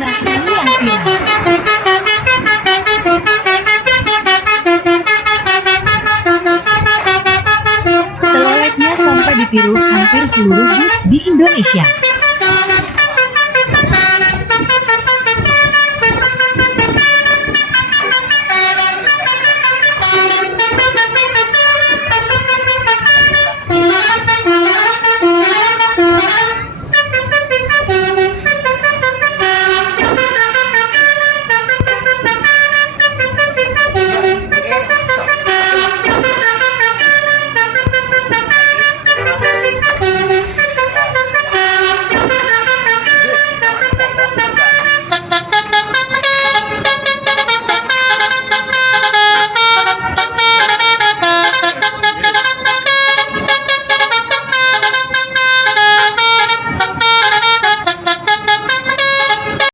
merah ini yang viral. Selewetnya sampai ditiru hampir seluruh jus di Indonesia.